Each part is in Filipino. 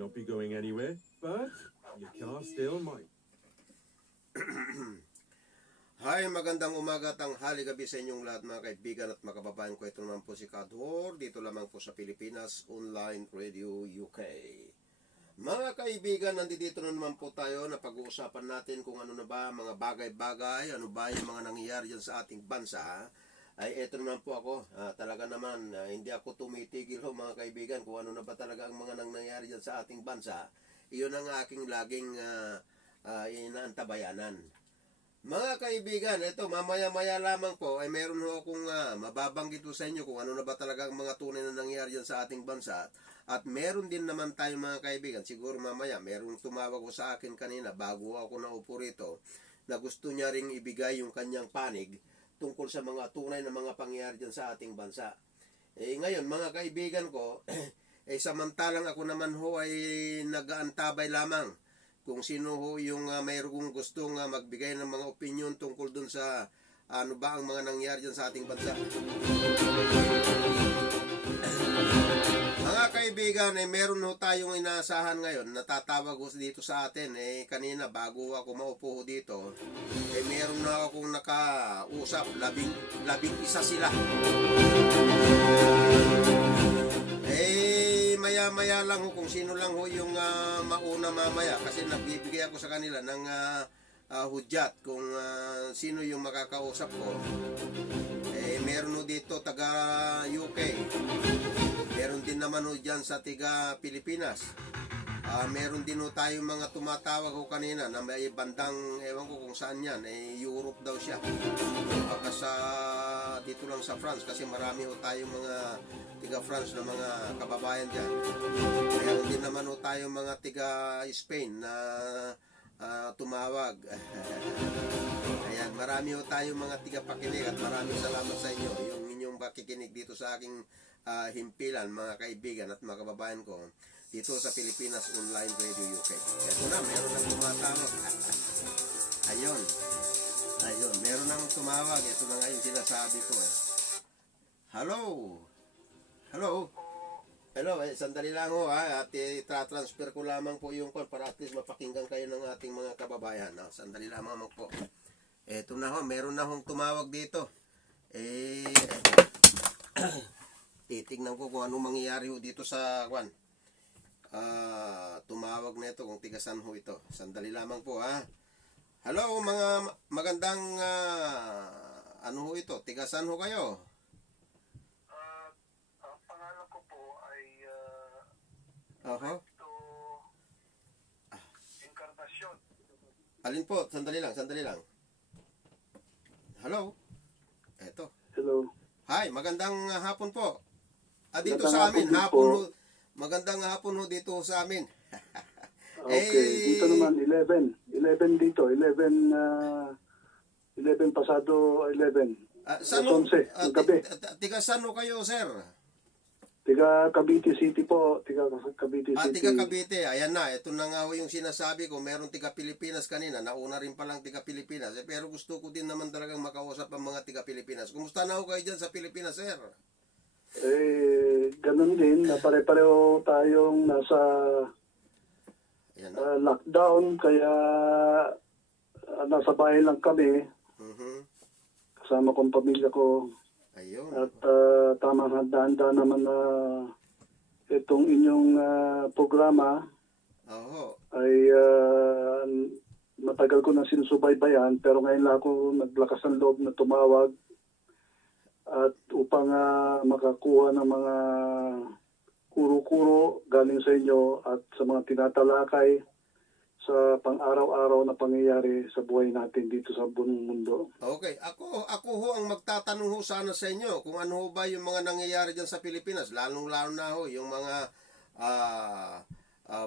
not be going anywhere, but your car still might. Hi, magandang umaga, tanghali, gabi sa inyong lahat mga kaibigan at mga kababayan ko. Ito naman po si Kadhor, dito lamang po sa Pilipinas Online Radio UK. Mga kaibigan, nandito na naman po tayo na pag-uusapan natin kung ano na ba mga bagay-bagay, ano ba yung mga nangyayari dyan sa ating bansa. Ay eto naman po ako, talaga naman hindi ako tumitigil ho mga kaibigan kung ano na ba talaga ang mga nangyayari dyan sa ating bansa. Iyon ang aking laging inaantabayanan. Mga kaibigan, ito mamaya-maya lamang po ay meron ho akong mababanggit po sa inyo kung ano na ba talaga ang mga tunay na nangyayari dyan sa ating bansa. At meron din naman tayo mga kaibigan, siguro mamaya meron tumawag ko sa akin kanina bago ako naupo rito na gusto niya ring ibigay yung kanyang panig tungkol sa mga tunay na mga pangyayari dyan sa ating bansa. Ngayon mga kaibigan ko, samantalang ako naman ho ay nag-aantabay lamang kung sino ho yung mayroong gustong magbigay ng mga opinion tungkol dun sa ano ba ang mga nangyayari dyan sa ating bansa. Mga kaibigan, meron ho tayong inaasahan ngayon, natatawag ho dito sa atin. Kanina bago ako maupo ho dito, meron na akong nakausap, labing isa sila. Maya-maya lang ho kung sino lang ho yung mauna mamaya kasi nagbibigay ako sa kanila ng hudyat kung sino yung makakausap ko. Meron ho dito taga UK. Meron din naman ho dyan sa tiga Pilipinas. Meron din ho tayong mga tumatawag ho kanina na may bandang, ewan ko kung saan yan, Europe daw siya. Baka dito lang sa France kasi marami ho tayong mga tiga France na mga kababayan dyan. Meron din naman ho tayong mga tiga Spain na tumawag. Ayan, marami ho tayong mga tiga pakinig at maraming salamat sa inyo. Yung inyong pakikinig dito sa aking himpilan mga kaibigan at mga kababayan ko dito sa Pilipinas Online Radio UK. Ito na, meron nang tumatawag. Ayun, meron nang tumawag. Ito na nga yung sinasabi ko Hello, sandali lang ho at transfer ko lamang po yung call para at least mapakinggan kayo ng ating mga kababayan. Sandali lamang po. Ito na ho, meron na hong tumawag dito. Titignan ko kung anong mangyayari ho dito sa tumawag na ito kung tigasan ho ito. Sandali lamang po Hello mga magandang ano ho ito? Tigasan ho kayo? Ang pangalan ko po ay Encarnacion. Alin po? Sandali lang. Hello? Eto. Hello. Hi, magandang hapon po. Dito Magandang sa amin, hapon po. Magandang hapon ho dito sa amin. Okay, dito naman 11 dito, 11 pasado 11. Saan 11 ng gabi. Tiga saan ho kayo, sir? Tiga Cavite City po, tiga Cavite City. Tiga Cavite, ayan na. Ito na nga ho yung sinasabi ko. Meron tiga Pilipinas kanina. Nauna rin palang tiga Pilipinas. Pero gusto ko din naman talagang makausap ang mga tiga Pilipinas. Kumusta na ho kayo dyan sa Pilipinas, sir? Ganun din. Pare-pareho tayong nasa lockdown. Kaya nasa bahay lang kami. Kasama kong pamilya ko. Ayun. At tamang handa-handa naman na itong inyong programa ay matagal ko na sinusubaybayan pero ngayon lang ako naglakas ng loob na tumawag at upang makakuha ng mga kuro-kuro galing sa inyo at sa mga tinatalakay sa pang-araw-araw na pangyayari sa buhay natin dito sa buong mundo. Okay, ako ho ang magtatanong ho sana sa inyo kung ano ho ba yung mga nangyayari dyan sa Pilipinas, lalong-lalo na ho yung mga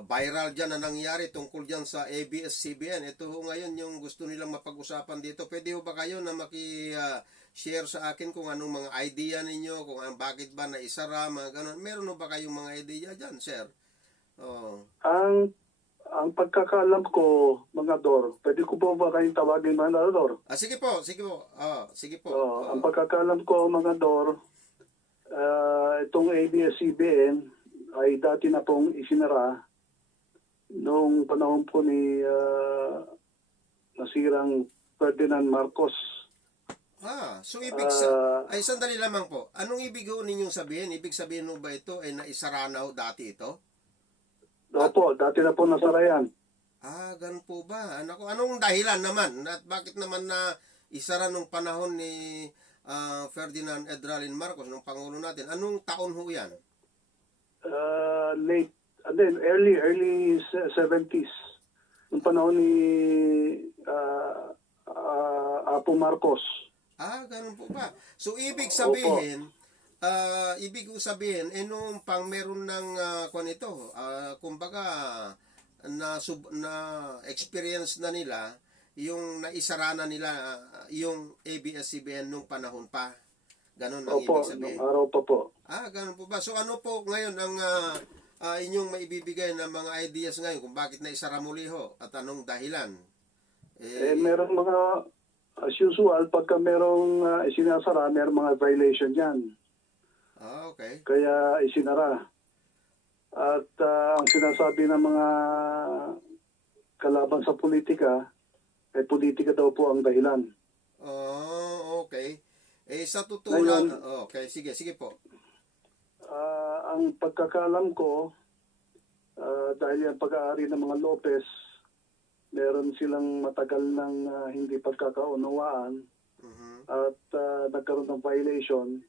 viral dyan na nangyayari tungkol dyan sa ABS-CBN. Ito ho ngayon yung gusto nilang mapag-usapan dito. Pwede ho ba kayo na share sa akin kung anong mga idea ninyo, kung bakit ba naisara, mga ganun. Meron ho ba kayong mga idea dyan, sir? Ang pagkakaalam ko, mga Dor, pwede ko po ba kayong tawagin mga Dor? Sige po. Ang pagkakaalam ko, mga Dor, itong ABS-CBN ay dati na pong isinara noong panahon po ni nasirang Ferdinand Marcos. So Ah, sandali lamang po. Anong ibig ho ninyong sabihin? Ibig sabihin mo ba ito ay naisara na ho dati ito? opo, dati na po nasara yan. Ganun po ba? Anong dahilan naman? At bakit naman na isara nung panahon ni Ferdinand Edralin Marcos, nung Pangulo natin? Anong taon ho yan? Late, and then early 70s. Yung panahon ni Apo Marcos. Ganun po ba? So, ibig sabihin, nung pang meron ng kung ito, kumbaga, na experience na nila, yung naisara na nila, yung ABS-CBN nung panahon pa. Ganun ang Opo, ibig sabihin. nung araw pa po. Ganun po ba? So, ano po ngayon ang inyong maibibigay na mga ideas ngayon kung bakit naisara muli ho at anong dahilan? Merong mga, as usual, pagka merong isinasara, merong mga violation yan. Okay. Kaya isinara. At ang sinasabi ng mga kalaban sa politika, politika daw po ang dahilan. Okay. Sa totoo lang, Ngayon, okay, sige po. ang pagkakalam ko, dahil yung pag-aari ng mga Lopez, meron silang matagal ng hindi pagkakaunawaan at nagkaroon ng violation,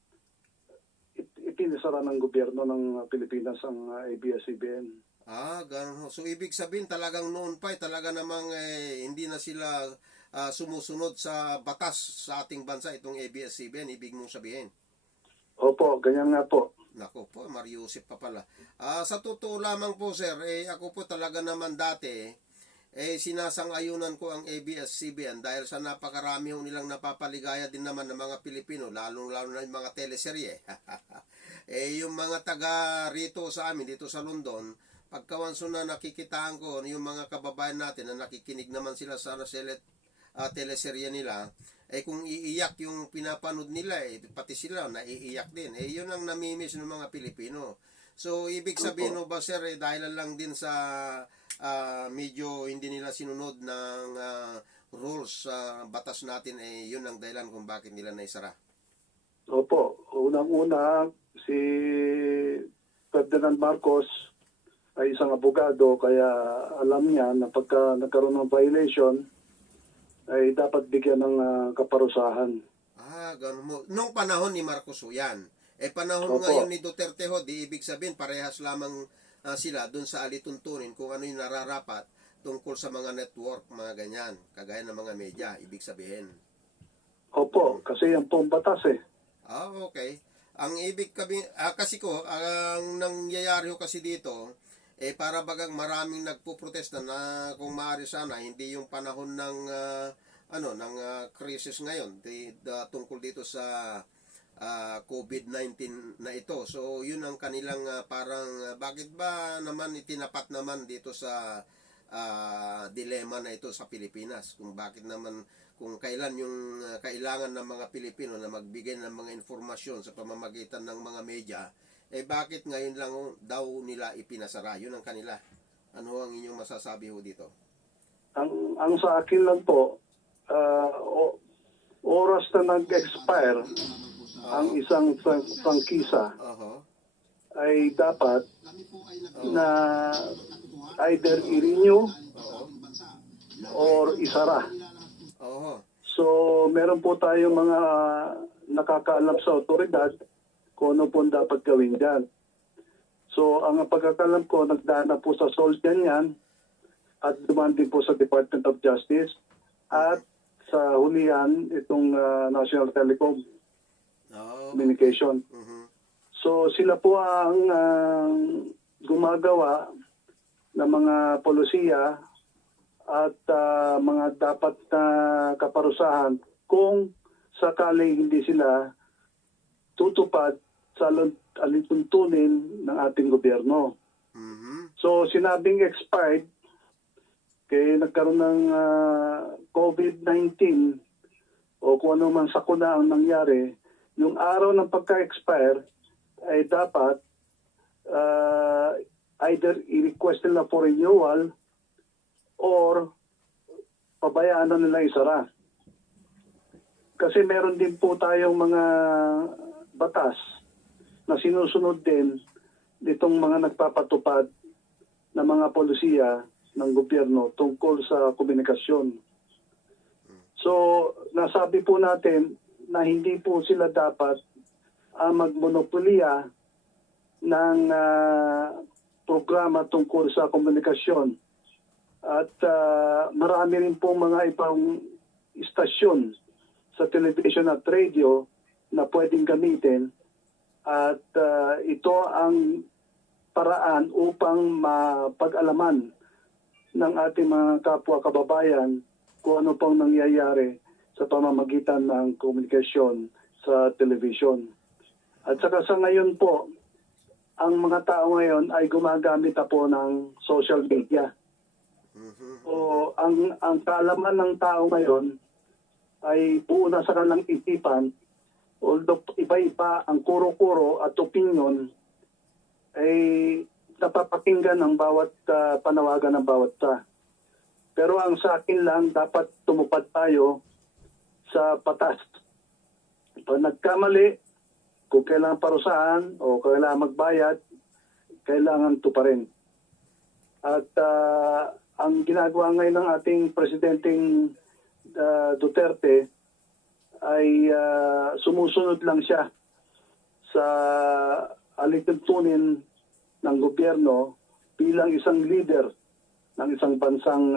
ipinisara ng gobyerno ng Pilipinas ang ABS-CBN. Ganun ho. So, ibig sabihin talagang noon pa, talaga namang hindi na sila sumusunod sa batas sa ating bansa, itong ABS-CBN, ibig mong sabihin. Opo, ganyan nga po. Nako po, Mariusip pa pala. Sa totoo lamang po, sir, ako po talaga naman dati, sinasang-ayunan ko ang ABS-CBN dahil sa napakarami ho nilang napapaligaya din naman ng mga Pilipino, lalo-lalo na yung mga teleserye. Yung mga taga rito sa amin, dito sa London, pagkawanso na nakikitaan ko, yung mga kababayan natin na nakikinig naman sila sa teleserye nila, kung iiyak yung pinapanood nila, pati sila naiiyak din. Yun ang namimiss ng mga Pilipino. So, ibig sabihin mo ba, sir, dahil lang din sa medyo hindi nila sinunod ng rules sa batas natin, yun ang dahilan kung bakit nila naisara. Opo, unang-una, si Ferdinand Marcos ay isang abogado, kaya alam niya na pagka nagkaroon ng violation, ay dapat bigyan ng kaparusahan. Ganun mo. Nung panahon ni Marcos ho yan. Panahon Opo. ngayon ni Duterte ho, di ibig sabihin parehas lamang sila dun sa alituntunin kung ano yung nararapat tungkol sa mga network, mga ganyan, kagaya ng mga media, ibig sabihin. Opo, kasi yan po ang batas eh. Okay. Ang ibig kasi ang nangyayari ho kasi dito, para bagang maraming nagpuprotesta na kung maaari sana hindi yung panahon ng crisis ngayon tungkol dito sa COVID-19 na ito. So yun ang kanilang parang bakit ba naman itinapat naman dito sa dilema na ito sa Pilipinas, kung bakit naman kung kailan yung kailangan ng mga Pilipino na magbigay ng mga informasyon sa pamamagitan ng mga media, bakit ngayon lang daw nila ipinasara? Yun ang kanila. Ano ang inyong masasabi ho dito? Ang sa akin lang po, oras na nag-expire ang isang prangkisa ay dapat na either i-renew or isara. So, meron po tayong mga nakakaalam sa otoridad kung ano po dapat gawin dyan. So, ang pagkakalam ko, nagdaan na po sa SOLTIAN yan at dumaan din po sa Department of Justice at sa hulihan itong National Telecom Communication. So, sila po ang gumagawa ng mga polisiya at mga dapat na kaparusahan kung sakaling hindi sila tutupad sa alituntunin ng ating gobyerno. So, sinabing expired, kaya nagkaroon ng COVID-19 o kung ano man sakuna ang nangyari, yung araw ng pagka-expire ay dapat either i-request nila for renewal or pabayaan na nila isara. Kasi meron din po tayong mga batas na sinusunod din nitong mga nagpapatupad na mga polisiya ng gobyerno tungkol sa komunikasyon. So, nasabi po natin na hindi po sila dapat magmonopolya ng programa tungkol sa komunikasyon. At marami rin po mga ibang istasyon sa television at radio na pwedeng gamitin. At ito ang paraan upang mapag-alaman ng ating mga kapwa-kababayan kung ano pong nangyayari sa pamamagitan ng komunikasyon sa television. At saka sa ngayon po, ang mga tao ngayon ay gumagamit na po ng social media. So, ang kaalaman ng tao ngayon ay buo na sa kanilang isipan, although iba-iba ang kuro-kuro at opinion ay napapakinggan ng bawat panawagan ng bawat isa. Pero ang sa akin lang, dapat tumupad tayo sa batas. Pag nagkamali, kung kailangan parusahan o kailangan magbayad, kailangan tuparin. At ang ginagawa ngayon ng ating Presidenteng Duterte ay sumusunod lang siya sa alituntunin ng gobyerno bilang isang leader ng isang bansang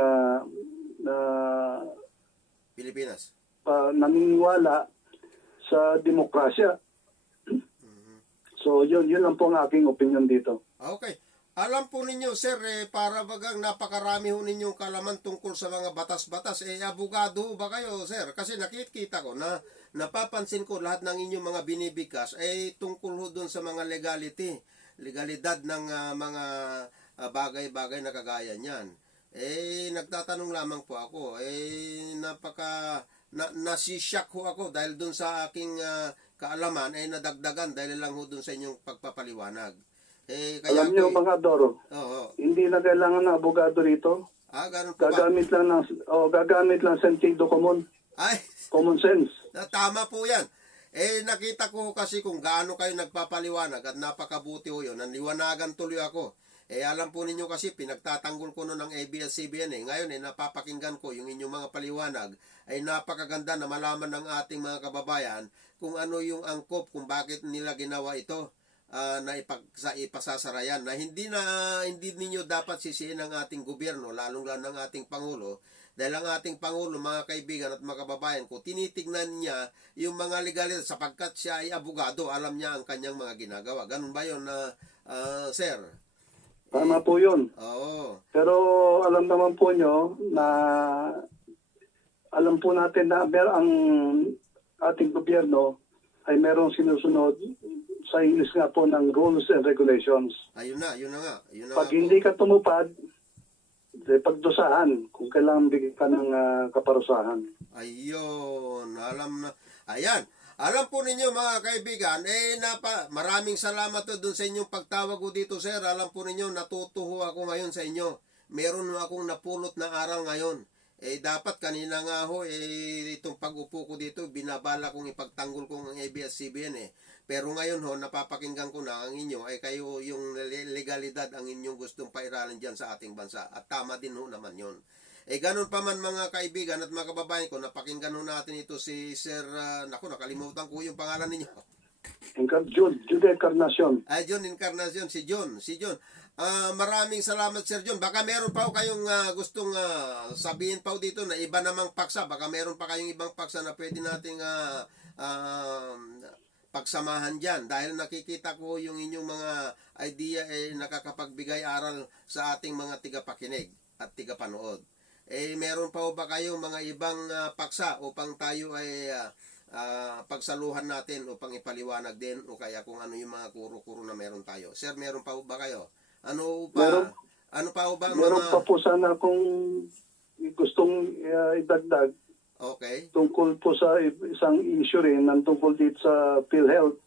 Pilipinas. Naniniwala sa demokrasya. So yun lang po ang aking opinion dito. Okay. Alam po ninyo, sir, para bagang napakarami ho ninyong kalaman tungkol sa mga batas-batas. Abogado ba kayo, sir? Kasi nakikita ko na napapansin ko lahat ng inyong mga binibigkas ay tungkol ho dun sa mga legalidad ng mga bagay-bagay na kagaya niyan. Nagtatanong lamang po ako. Nasisyak ho ako dahil dun sa aking kaalaman ay nadagdagan dahil lang ho dun sa inyong pagpapaliwanag. Kaya alam niyo mga Doro, hindi na kailangan ng abogado rito. Ganun po gagamit lang sentido común. Common sense. Tama po yan. Nakita ko kasi kung gaano kayo nagpapaliwanag at napakabuti ho yun. Naniwanagan tuloy ako. Alam po ninyo kasi pinagtatanggol ko noon ng ABS-CBN. Ngayon napapakinggan ko yung inyong mga paliwanag. Ay napakaganda na malaman ng ating mga kababayan kung ano yung angkop, kung bakit nila ginawa ito. Na ipasasarayan na hindi ninyo dapat sisihin ang ating gobyerno, lalong ng ating Pangulo, dahil ang ating Pangulo, mga kaibigan at mga kababayan ko, tinitignan niya yung mga legalidad sapagkat siya ay abogado, alam niya ang kanyang mga ginagawa. Ganun ba yun, sir? Tama po yun. Oo. Pero alam naman po nyo na alam po natin na ang ating gobyerno ay merong sinusunod sa English nga po ng rules and regulations. Yun na nga. Pag hindi ka tumupad, pagdusahan kung kailangan bigyan ka ng kaparusahan. Ayun, ayan. Alam po ninyo mga kaibigan, maraming salamat dun sa inyong pagtawag ko dito, sir. Alam po ninyo, natutuho ako ngayon sa inyo. Meron akong napulot na aral ngayon. Dapat kanina nga ho, itong pag-upo ko dito, binabala kong ipagtanggol ko ng ABS-CBN Pero ngayon ho, napapakinggan ko na ang inyo ay kayo yung legalidad ang inyong gustong pairalan dyan sa ating bansa. At tama din ho naman yon. Ganun pa man mga kaibigan at mga kababayan ko, napakinggan ho natin ito si Sir, nakalimutan ko yung pangalan ninyo. John Encarnacion. John Encarnacion, si John. Maraming salamat Sir John. Baka meron pa ho kayong gustong sabihin pa ho dito na iba namang paksa. Baka meron pa kayong ibang paksa na pwede nating pagsamahan dyan. Dahil nakikita ko yung inyong mga idea nakakapagbigay aral sa ating mga tigapakinig at tigapanood. Meron pa ho ba kayong mga ibang paksa upang tayo ay pagsaluhan natin upang ipaliwanag din o kaya kung ano yung mga kuro-kuro na meron tayo. Sir, meron pa ho ba kayo? Ano pa ho ba? Meron pa po sana kung gustong idagdag. Okay. Tungkol po sa isang issue rin, tungkol dito sa PhilHealth.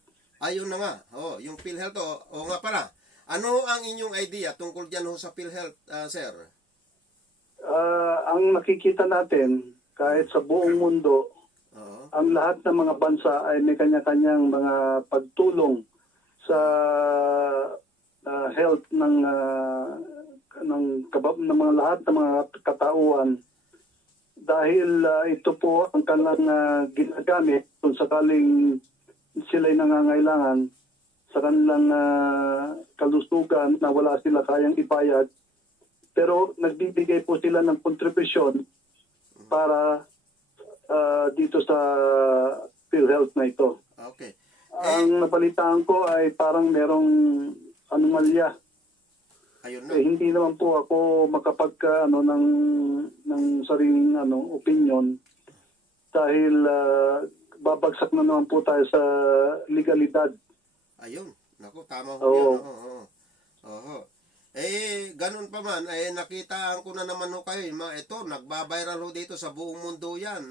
Ayun na nga. Yung PhilHealth, nga pala. Ano ang inyong idea tungkol dyan ho sa PhilHealth, sir? Ang nakikita natin, kahit sa buong mundo, Oo. ang lahat ng mga bansa ay may kanya-kanyang mga pagtulong sa health ng mga lahat ng mga katauhan, dahil ito po ang kanilang ginagamit kung sakaling sila'y nangangailangan sa kanilang kalusugan na wala sila kayang ibayad. Pero nagbibigay po sila ng kontribusyon para dito sa PhilHealth na ito. Okay. Ang nabalitaan ko ay parang merong anomalya. Ayun na. Hindi naman po ako ng sariling opinion, dahil babagsak na naman po tayo sa legalidad. Ayun. Naku, tama ho Oo. yan. Oo. Ganun pa man, nakitaan ko na naman ho kayo. Ito, nagbabiral ho dito sa buong mundo yan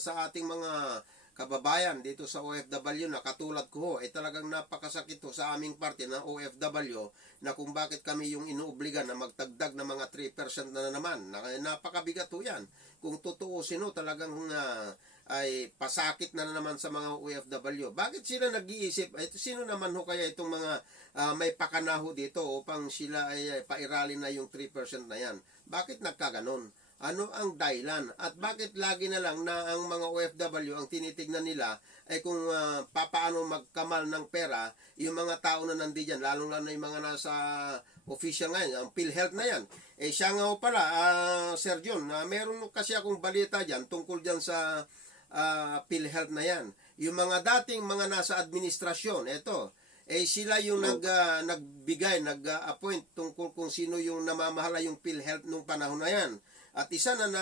sa ating mga kababayan dito sa OFW na katulad ko ho. Talagang napakasakit ho sa aming parte ng OFW na kung bakit kami yung inuobliga na magtagdag ng mga 3% na naman. Napakabigat ho yan. Kung tutuusin ho, talagang ay pasakit na naman sa mga OFW. Bakit sila nag-iisip? Sino naman ho kaya itong mga may pakanaho dito upang sila ay pairalin na yung 3% na yan? Bakit nagkaganon? Ano ang dahilan? At bakit lagi na lang na ang mga OFW ang tinitignan nila ay kung papaano magkamal ng pera yung mga tao na nandiyan, lalong-lalo na yung mga nasa official ngayon, ang PhilHealth na yan. Siya nga ho pala, Sir John, meron kasi akong balita dyan tungkol dyan sa PhilHealth na yan. Yung mga dating mga nasa administrasyon, sila yung nagbigay, nag-appoint tungkol kung sino yung namamahala yung PhilHealth nung panahon na yan. At isa na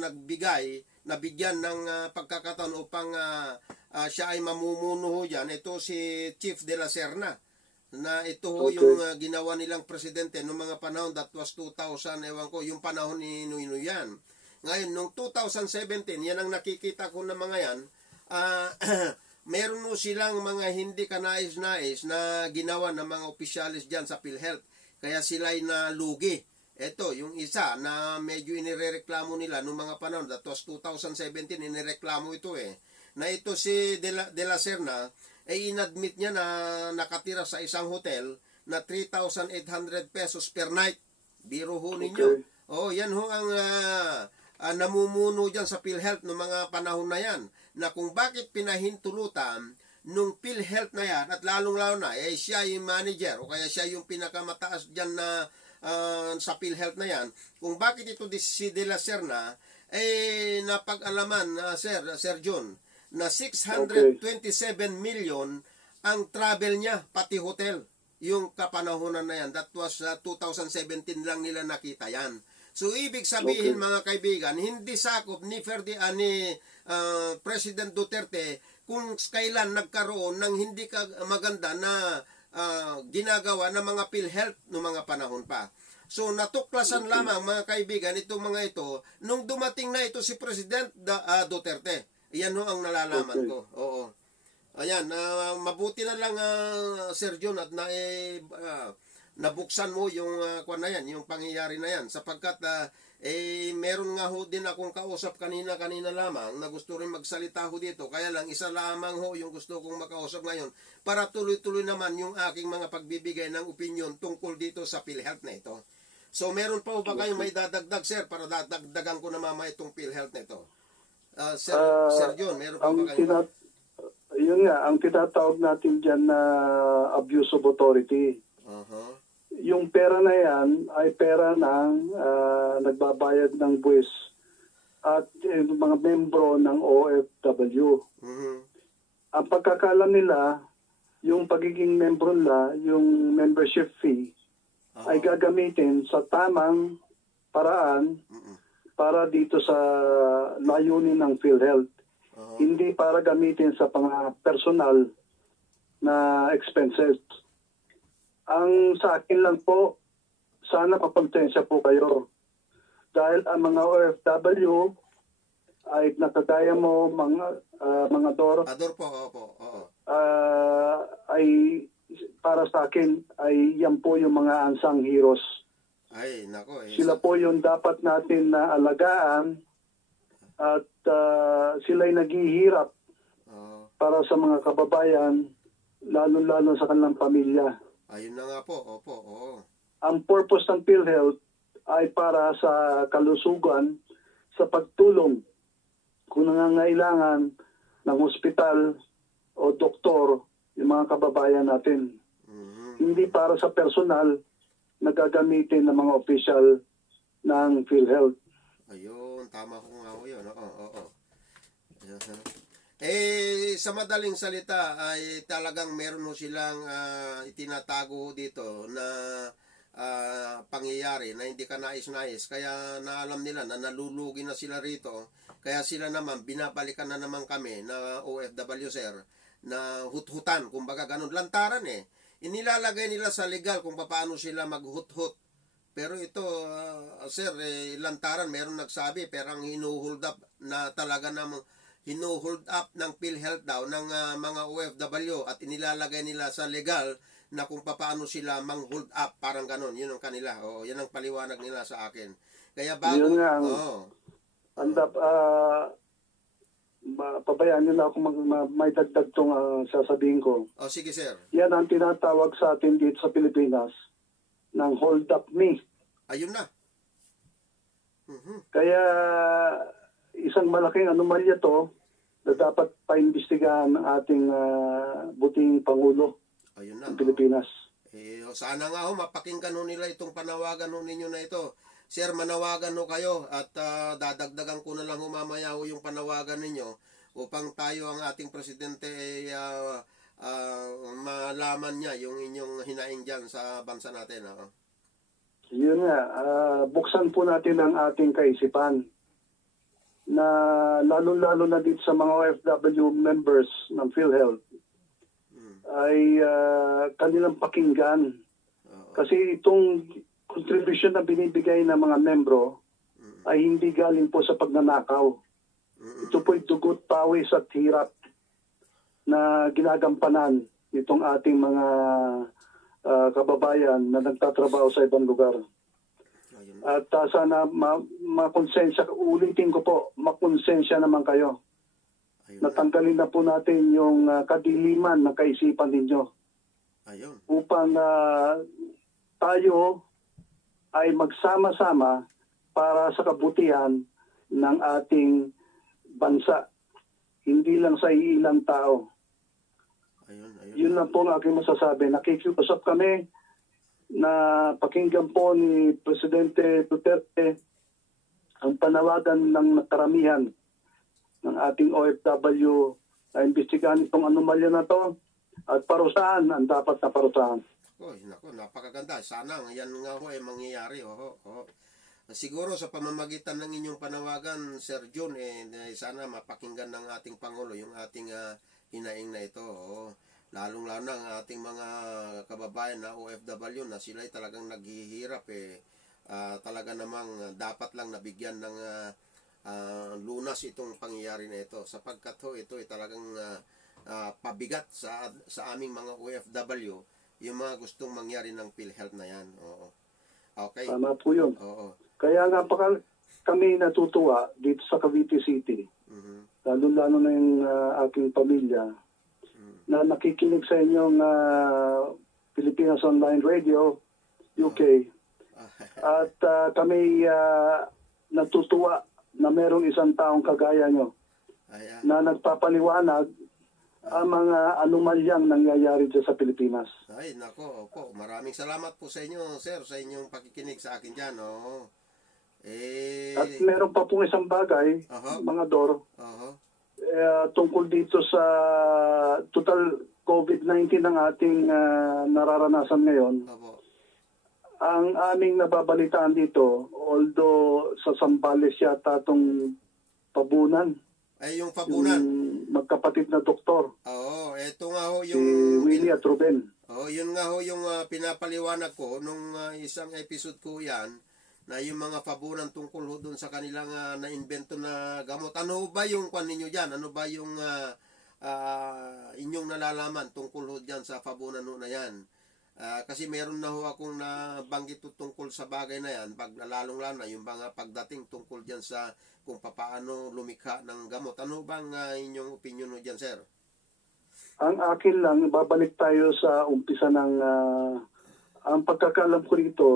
nagbigay, nabigyan ng pagkakataon upang siya ay mamumuno ho dyan. Ito si Chief de la Serna, na ito ho yung ginawa nilang presidente noong mga panahon, that was 2000, ewan ko, yung panahon ni Noynoy yan. Ngayon, noong 2017, yan ang nakikita ko ng mga yan, meron ho silang mga hindi kanais-nais na ginawa ng mga opisyalis dyan sa PhilHealth. Kaya sila'y nalugi. Ito, yung isa na medyo inireklamo nila noong mga panahon, that was 2017, inireklamo ito na ito si De La Serna, inadmit niya na nakatira sa isang hotel na 3,800 pesos per night. Biro ho ninyo. Yan ho ang namumuno dyan sa PhilHealth noong mga panahon na yan, na kung bakit pinahintulutan nung PhilHealth na yan, at lalong-lalo na, siya yung manager, o kaya siya yung pinakamataas dyan na sa PhilHealth na yan, kung bakit ito si De La Serna, napag-alaman, Sir John, na 627 million ang travel niya, pati hotel, yung kapanahonan na yan. That was 2017 lang nila nakita yan. So, ibig sabihin, mga kaibigan, hindi sakop ni President Duterte kung kailan nagkaroon ng hindi maganda na ginagawa ng mga PhilHealth noong mga panahon pa. So, natuklasan lamang, mga kaibigan, itong mga ito, nung dumating na ito si President Duterte. Yan ho ang nalalaman ko. Oo. Ayan, mabuti na lang, Sir John, at nabuksan mo yung na yan, yung pangyayari na yan, sapagkat meron nga ho din akong kausap kanina lamang na gusto rin magsalita ho dito, kaya lang isa lamang ho yung gusto kong makausap ngayon para tuloy-tuloy naman yung aking mga pagbibigay ng opinion tungkol dito sa PhilHealth na ito. So meron pa ho ba kayong may dadagdag, sir, para dadagdagan ko na mama itong PhilHealth na ito? Sir John, meron pa ba kayo? Yun nga, ang tinatawag natin dyan na abuse of authority. Yung pera na yan ay pera ng nagbabayad ng buwis at mga membro ng OFW. Ang pagkakalam nila, yung pagiging membro nila, yung membership fee, ay gagamitin sa tamang paraan para dito sa layunin ng PhilHealth. Hindi para gamitin sa personal na expenses. Ang sa akin lang po, sana mapagtensya po kayo. Dahil ang mga OFW ay nakagaya mo, mga Dor, Ador po, opo. ay para sa akin ay yan po yung mga unsung heroes. Ay, nako. Sila po yung dapat natin na alagaan at sila'y naghihirap Oo. para sa mga kababayan, lalo-lalo sa kanilang pamilya. Ayun na nga po. Opo, oo. Ang purpose ng PhilHealth ay para sa kalusugan, sa pagtulong kung nangangailangan ng ospital o doktor yung mga kababayan natin. Mhm. Hindi para sa personal na gagamitin ng mga official ng PhilHealth. Ayun, tama ko nga ho yun. Oo. Sa madaling salita ay talagang meron ho silang itinatago dito na pangyayari na hindi ka nais-nais. Kaya naalam nila na nalulugi na sila rito. Kaya sila naman, binabalikan na naman kami na OFW, sir, na hut-hutan, kumbaga ganun, lantaran eh. Inilalagay nila sa legal kung paano sila maghut-hut. Pero ito, sir, lantaran, meron nagsabi, pero ang hinuhold up na talaga namang hinuhold up ng PhilHealth daw ng mga OFW at inilalagay nila sa legal na kung paano sila mang-hold up, parang ganun. Yun ang kanila. Oo, yun ang paliwanag nila sa akin. Kaya bago... Yun nga ang... pabayaan nyo na ako may dagdag tong sasabihin ko. Oh, sige, sir. Yan ang tinatawag sa atin dito sa Pilipinas ng hold up me. Ayun na. Mhm. Kaya isang malaking anomalya to na dapat paimbestigahan ng ating buting Pangulo Ayun na. ng Pilipinas. Sana nga mapakinggan nila itong panawagan ninyo na ito. Sir, manawagan kayo at dadagdagan ko na lang mamaya yung panawagan ninyo upang tayo ang ating presidente malaman niya yung inyong hinaing dyan sa bansa natin. Yun nga, buksan po natin ang ating kaisipan na lalo-lalo na dito sa mga OFW members ng PhilHealth ay kanilang pakinggan. Kasi itong contribution na binibigay ng mga membro ay hindi galing po sa pagnanakaw. Ito po'y dugot, pawis at hirap na ginagampanan itong ating mga kababayan na nagtatrabaho sa ibang lugar. At sana makonsensya, ulitin ko po, makonsensya naman kayo. Natanggalin na po natin yung kadiliman ng kaisipan ninyo. Ayun. Upang tayo ay magsama-sama para sa kabutihan ng ating bansa. Hindi lang sa ilang tao. Ayun. Yun lang po ang aking masasabi. Nakikiusap kami na pakinggan po ni Presidente Duterte ang panawagan ng karamihan ng ating OFW na imbestigahan itong anomalya na to at parusahan ang dapat na parusahan. Naku, napakaganda. Sana yan nga ho ay mangyayari. Siguro sa pamamagitan ng inyong panawagan, Sir John, sana mapakinggan ng ating Pangulo yung ating hinaing na ito. Lalong-lalo na ang ating mga kababayan na OFW na sila ay talagang naghihirap. Talaga namang dapat lang nabigyan ng lunas itong pangyayari na ito. Sapagkat ito ay talagang pabigat sa aming mga OFW yung mga gustong mangyari ng PhilHealth na yan. Oo. Okay. Tama po yun. Oo. Kaya nga kami natutuwa dito sa Cavite City. Lalo-lalo na yung aking pamilya na nakikinig sa inyong Pilipinas Online Radio, UK. At kami natutuwa na merong isang taong kagaya nyo na nagpapaliwanag ang mga anomalyang nangyayari dyan sa Pilipinas. Ay, nako, opo. Maraming salamat po sa inyo, sir, sa inyong pakikinig sa akin dyan. At meron pa pong isang bagay, mga Dor, tungkol dito sa total COVID-19 ng ating nararanasan ngayon. Ang aming nababalitaan dito, although sa Zambales yata itong pabunan. Ay, yung pabunan. Yung magkapatid na doktor. Oo, eto nga ho yung... Si Willie at Ruben. Yun nga ho yung pinapaliwanag ko nung isang episode ko yan, na yung mga pabunan tungkol ho dun sa kanilang na-invento na gamot. Ano ba yung kwan ninyo dyan? Ano ba yung inyong nalalaman tungkol ho dyan sa Fabunan ho na yan. Kasi meron na ho akong nabanggit tungkol sa bagay na yan, lalong-lalo na yung mga pagdating tungkol dyan sa kung paano lumikha ng gamot. Ano bang inyong opinion ho dyan, sir? Ang akin lang, babalik tayo sa umpisa ng, ang pagkakaalam ko rito,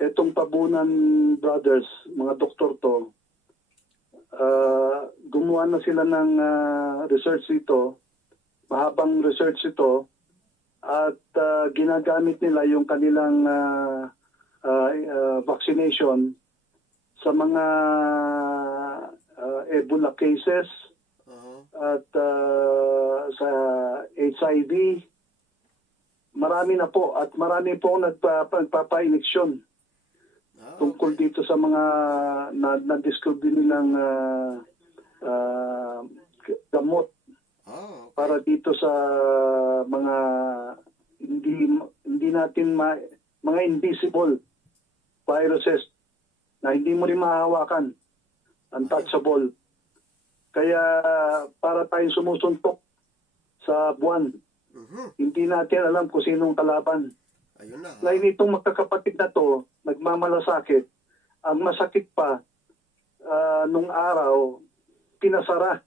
itong Tabunan Brothers, mga doktor to, gumawa na sila ng research ito, mahabang research ito, at ginagamit nila yung kanilang vaccination sa mga Ebola cases at sa HIV. Marami na po at marami po nagpapa-injection tungkol dito sa mga na-discover nilang gamot para dito sa mga hindi natin mga invisible viruses na hindi mo rin mahahawakan, untouchable. Kaya para tayong sumusuntok sa buwan, hindi natin alam kung sinong kalaban. Ayun na. Ngayon itong magkakapatid na to, nagmamalasakit. Ang masakit pa, nung araw, pinasara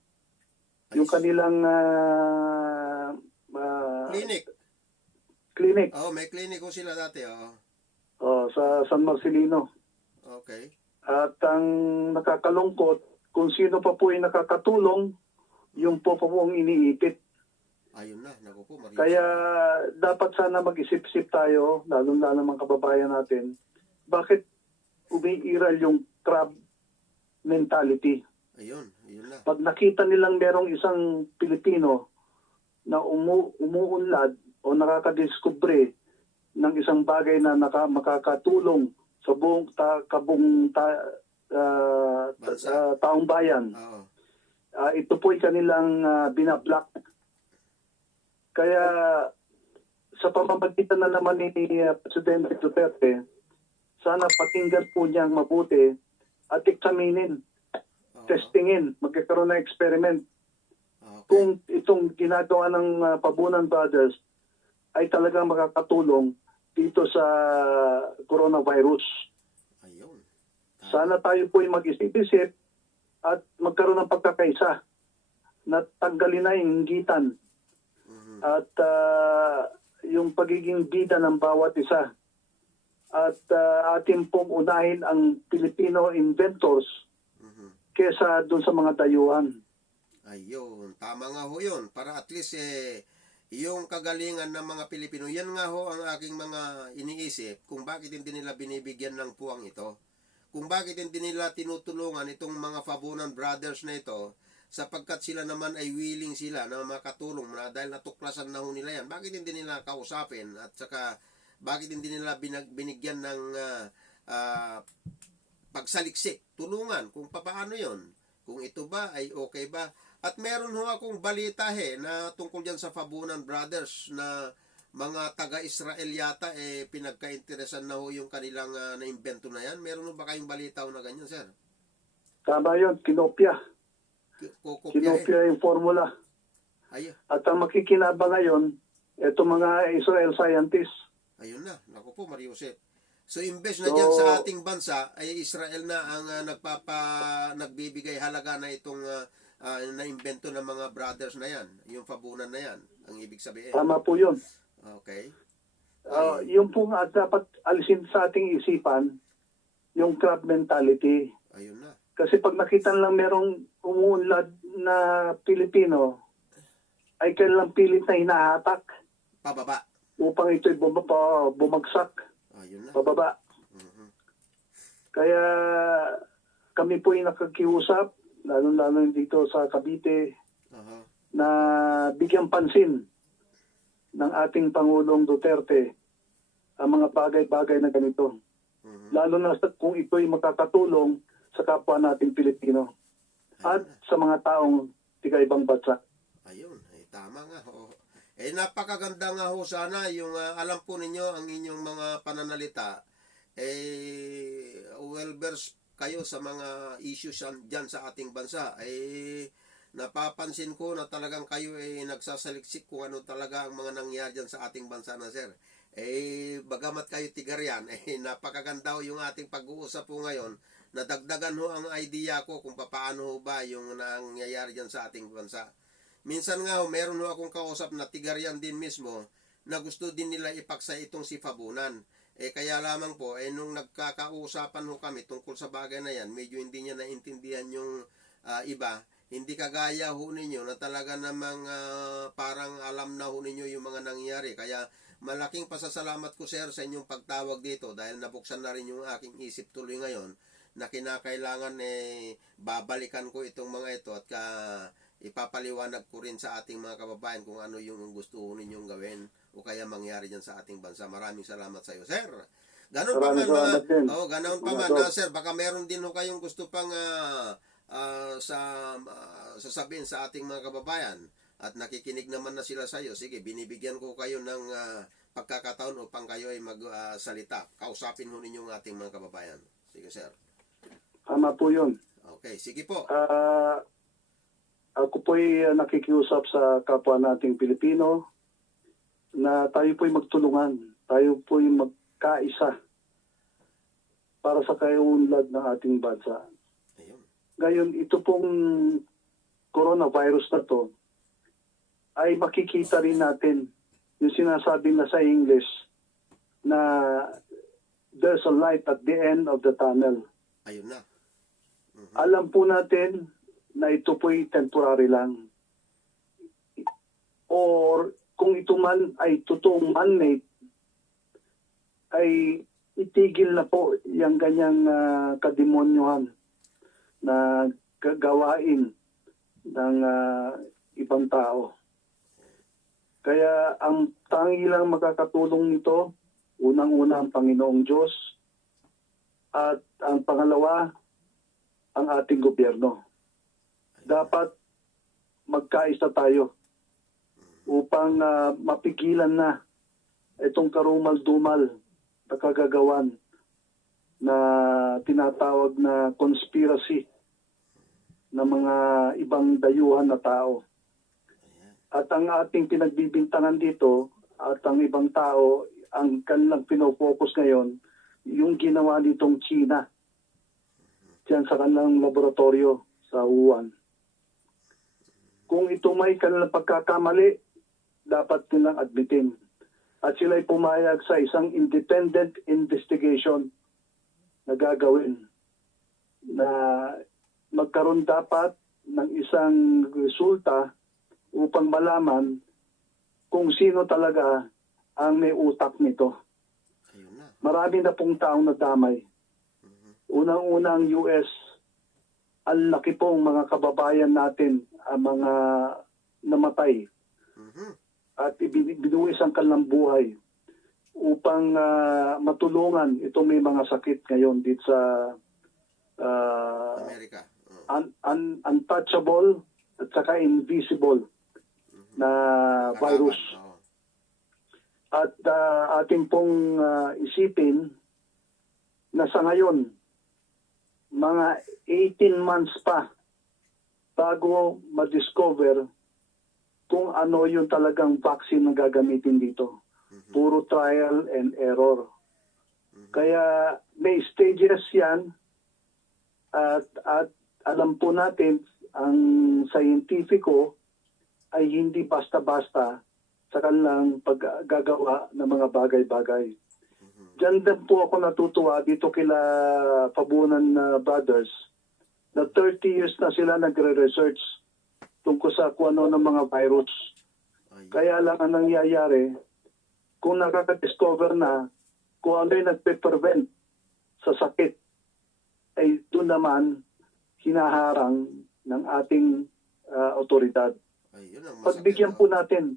yung kanilang clinic. May clinic ko sila dati. Sa San Marcelino. Okay. At ang nakakalungkot, kung sino pa po ay nakakatulong, yung po ang iniipit. Ayun na, naku po, Maria. Kaya dapat sana mag-isip-isip tayo, lalo-lalo mga kababayan natin, bakit umiiral yung crab mentality? Ayun na. Pag nakita nilang merong isang Pilipino na umuunlad o nakakadiskubre ng isang bagay na makakatulong sa buong taong bayan, ito po ay kanilang binablock. Kaya sa pamamagitan na naman ni Presidente Duterte, sana pakinggan po niyang mabuti at examinin, testingin, magkakaroon ng experiment. Kung itong ginagawa ng Tabunan Brothers ay talagang makakatulong dito sa coronavirus. Ayun. Sana tayo po ay mag-isip-isip at magkaroon ng pagkakaisa na tanggalin na yung inggitan at yung pagiging bida ng bawat isa. At atin pong unahin ang Filipino inventors kesa dun sa mga dayuhan. Ayun, tama nga ho yun. Para at least yung kagalingan ng mga Pilipino, yan nga ho ang aking mga iniisip kung bakit hindi nila binibigyan ng puwang ito. Kung bakit hindi nila tinutulungan itong mga Fabunan Brothers na ito, sapagkat sila naman ay willing sila na makatulong na dahil natuklasan na ho nila yan. Bakit hindi nila kausapin at saka bakit hindi nila binigyan ng pagsaliksik, tulungan kung paano yon, kung ito ba ay okay ba. At meron ho akong balita na tungkol dyan sa Fabunan Brothers na mga taga-Israel yata pinagka-interesan na ho yung kanilang na-invento na yan. Meron ho ba kayong balita ho na ganyan, sir? Tama yun, kinopya yung formula. Ayun. At ang makikinabang ngayon, ito mga Israel scientists. Ayun na, naku po, Mariusep. So, imbes na dyan sa ating bansa, ay Israel na ang nagbibigay halaga na itong na-invento ng mga brothers na yan, yung Fabunan na yan, ang ibig sabihin. Tama po yun. Okay. Yung po nga dapat alisin sa ating isipan, yung crab mentality. Ayun na. Kasi pag nakita lang merong umuunlad na Pilipino, ay kailang pilit na hinahatak. Pababa. Upang ito'y bumagsak. Ayun na. Pababa. Kaya kami po ay nakakiusap, lalo-lalo dito sa Cavite, na bigyan pansin ng ating Pangulong Duterte ang mga bagay-bagay na ganito. Lalo na kung ito'y makakatulong sa kapwa nating Pilipino at sa mga taong tiga-ibang bansa. Ayun, tama nga. Napakaganda nga ho sana yung alam po ninyo ang inyong mga pananalita. Well-versed kayo sa mga issues dyan sa ating bansa. napapansin ko na talagang kayo ay nagsasaliksik kung ano talaga ang mga nangyayari dyan sa ating bansa na sir. Bagamat kayo tigaryan, napakaganda ho yung ating pag-uusap po ngayon. Nadagdagan ho ang idea ko kung paano ho ba yung nangyayari dyan sa ating bansa. Minsan nga ho, meron ho akong kausap na tigaryan din mismo na gusto din nila ipaksa itong si Fabunan. Kaya lamang po, nung nagkakausapan ho kami tungkol sa bagay na yan, medyo hindi niya naintindihan yung iba. Hindi kagaya ho ninyo na talaga namang parang alam na ho ninyo yung mga nangyayari. Kaya malaking pasasalamat ko sir sa inyong pagtawag dito dahil nabuksan na rin yung aking isip tuloy ngayon na kinakailangan babalikan ko itong mga ito at ipapaliwanag ko rin sa ating mga kababayan kung ano yung gusto ninyong gawin o kaya mangyari dyan sa ating bansa. Maraming salamat sa iyo sir. Ganon pa man ganon pa man sir, baka meron din ho kayong gusto pang sasabihin sa ating mga kababayan. At nakikinig naman na sila sa iyo. Sige, binibigyan ko kayo ng pagkakataon upang kayo ay magsalita. Kausapin mo ninyong ating mga kababayan. Sige, sir. Tama po yun. Okay, sige po. Ako po'y nakikiusap sa kapwa nating Pilipino na tayo po'y magtulungan. Tayo po'y magkaisa para sa kaiunlad ng ating bansa. Ayun. Ngayon, ito pong coronavirus na to, ay makikita rin natin yung sinasabi na sa English na there's a light at the end of the tunnel. Ayun na. Alam po natin na ito po'y temporary lang. Or kung ito man ay totoong man-made, ay itigil na po yung ganyang kademonyohan na gagawain ng ibang tao. Kaya ang tangi lang makakatulong nito, unang-una ang Panginoong Diyos at ang pangalawa, ang ating gobyerno. Dapat magkaisa tayo upang mapigilan na itong karumal-dumal na kagagawan na tinatawag na conspiracy ng mga ibang dayuhan na tao. At ang ating pinagbibintangan dito at ang ibang tao, ang kanilang pinofocus ngayon, yung ginawa nitong China diyan sa kanilang laboratorio sa Wuhan. Kung ito may kanilang pagkakamali, dapat nilang admitin. At sila'y pumayag sa isang independent investigation na gagawin na magkaroon dapat ng isang resulta upang malaman kung sino talaga ang may utak nito. Marami na pong taong nadamay. Unang-unang US, ang laki pong mga kababayan natin ang mga namatay. At binuwis ang kanilang buhay upang matulungan itong may mga sakit ngayon dito sa Amerika. Untouchable at saka invisible na virus. At ating pong isipin na sa ngayon, mga 18 months pa bago ma-discover kung ano yung talagang vaccine na gagamitin dito. Puro trial and error. Kaya may stages yan at alam po natin ang scientifico ay hindi basta-basta sa kanilang paggagawa ng mga bagay-bagay. Diyan din po ako natutuwa dito kila Fabunan Brothers na 30 years na sila nagre-research tungkol sa kung ano ng mga virus. Kaya lang ang nangyayari, kung nakaka-discover na kung ano yung nagpe-prevent sa sakit, ay doon naman hinaharang ng ating otoridad. Pagbigyan po natin,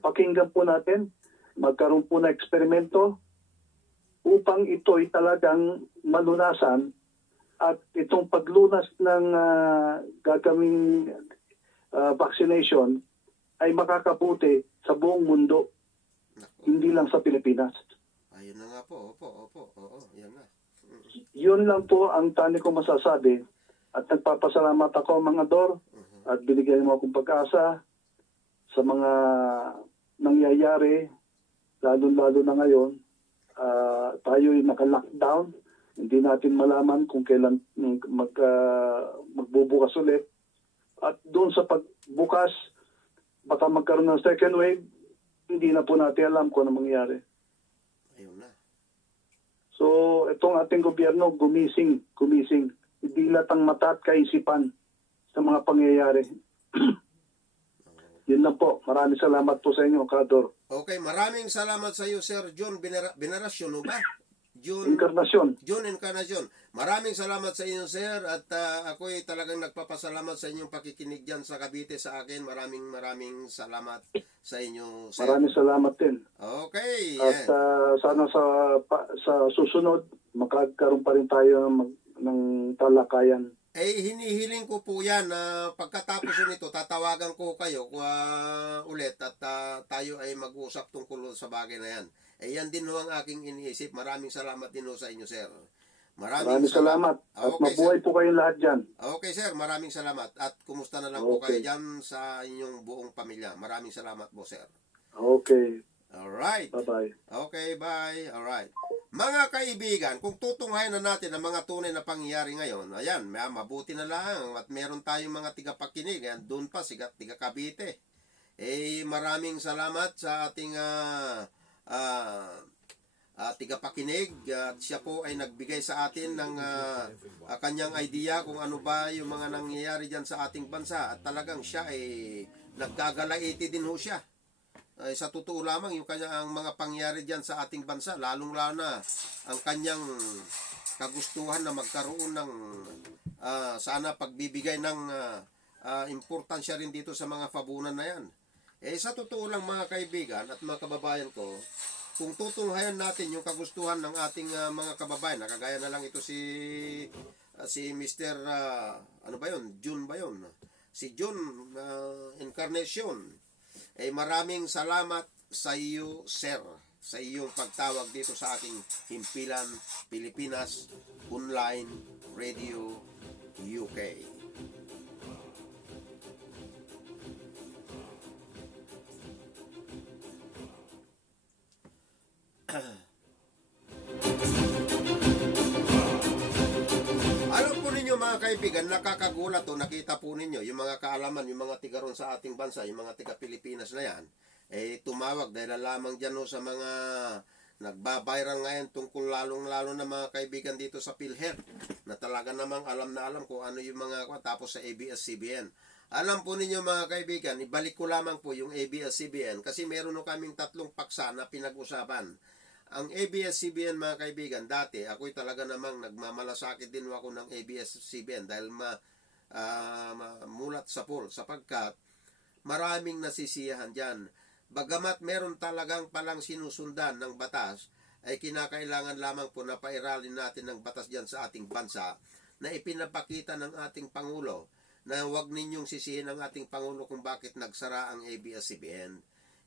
pakinggan po natin, magkaroon po na eksperimento upang ito'y talagang malunasan at itong paglunas ng gagawing vaccination ay makakabuti sa buong mundo, hindi lang sa Pilipinas. Ayun na nga po, opo, yan na. Yun lang po ang tani ko masasabi at nagpapasalamat ako mga Dor at binigyan mo akong pag-asa sa mga nangyayari, lalo-lalo na ngayon. Tayo'y naka-lockdown. Hindi natin malaman kung kailan magbubukas ulit. At doon sa pagbukas, baka magkaroon ng second wave, hindi na po natin alam kung ano mangyayari. Ayun na. So, itong ating gobyerno, gumising. Hindi latang mata at kaisipan sa mga pangyayari. Yun lang po. Maraming salamat po sa inyo, Kador. Okay, maraming salamat sa iyo, Sir John Veneracion, no ba? Encarnacion. John Encarnacion. Maraming salamat sa inyo, sir. At ako'y talagang nagpapasalamat sa inyong pakikinig dyan sa Cavite sa akin. Maraming salamat sa inyo, sir. Maraming salamat din. Okay. At sana sa susunod, makagkaroon pa rin tayo ng talakayan. Hinihiling ko po yan na pagkatapos nito, tatawagan ko kayo ulit at tayo ay mag-usap tungkol sa bagay na yan. Yan din ho ang aking iniisip. Maraming salamat din ho sa inyo, sir. Maraming salamat. At Okay, mabuhay sir. po kayong lahat dyan. Okay, sir. Maraming salamat. At kumusta na lang po kayo dyan sa inyong buong pamilya. Maraming salamat po, sir. Okay. Alright. Bye-bye. Okay, bye. Alright. Mga kaibigan, kung tutunghayan na natin ang mga tunay na pangyayari ngayon, ayan, mabuti na lang at meron tayong mga tigapakinig. Ayan, doon pa, tiga Cavite. Maraming salamat sa ating tigapakinig. At siya po ay nagbigay sa atin ng kanyang idea kung ano ba yung mga nangyayari dyan sa ating bansa. At talagang siya ay nagkagalaiti din ho siya. Sa totoo lamang yung kanyang mga pangyayari dyan sa ating bansa, lalong-lalo na ang kanyang kagustuhan na magkaroon ng sana pagbibigay ng importansya rin dito sa mga fabunan na yan. Sa totoo lang mga kaibigan at mga kababayan ko, kung tutunghayan natin yung kagustuhan ng ating mga kababayan, nakagaya na lang ito si Mr. Ano ba yun? June ba yun? Si June Encarnacion. Maraming salamat sa iyo, sir, sa iyong pagtawag dito sa aking Himpilan Pilipinas Online Radio UK. Alam po ninyo mga kaibigan, nakakagulat to, nakita po ninyo yung mga kaalaman, yung mga tiga ron sa ating bansa, yung mga tiga Pilipinas na yan, tumawag dahil lamang dyan sa mga nagbabiral ngayon tungkol lalong-lalo na mga kaibigan dito sa PhilHealth na talaga namang alam na alam kung ano yung mga tapos sa ABS-CBN. Alam po ninyo mga kaibigan, ibalik ko lamang po yung ABS-CBN kasi meron no kaming 3 paksa na pinag-usapan. Ang ABS-CBN mga kaibigan, dati ako'y talaga namang nagmamalasakit din ako ng ABS-CBN dahil mulat sa pool sapagkat maraming nasisiyahan dyan. Bagamat meron talagang palang sinusundan ng batas, ay kinakailangan lamang po na pairalin natin ng batas dyan sa ating bansa na ipinapakita ng ating Pangulo na huwag ninyong sisihin ang ating Pangulo kung bakit nagsara ang ABS-CBN.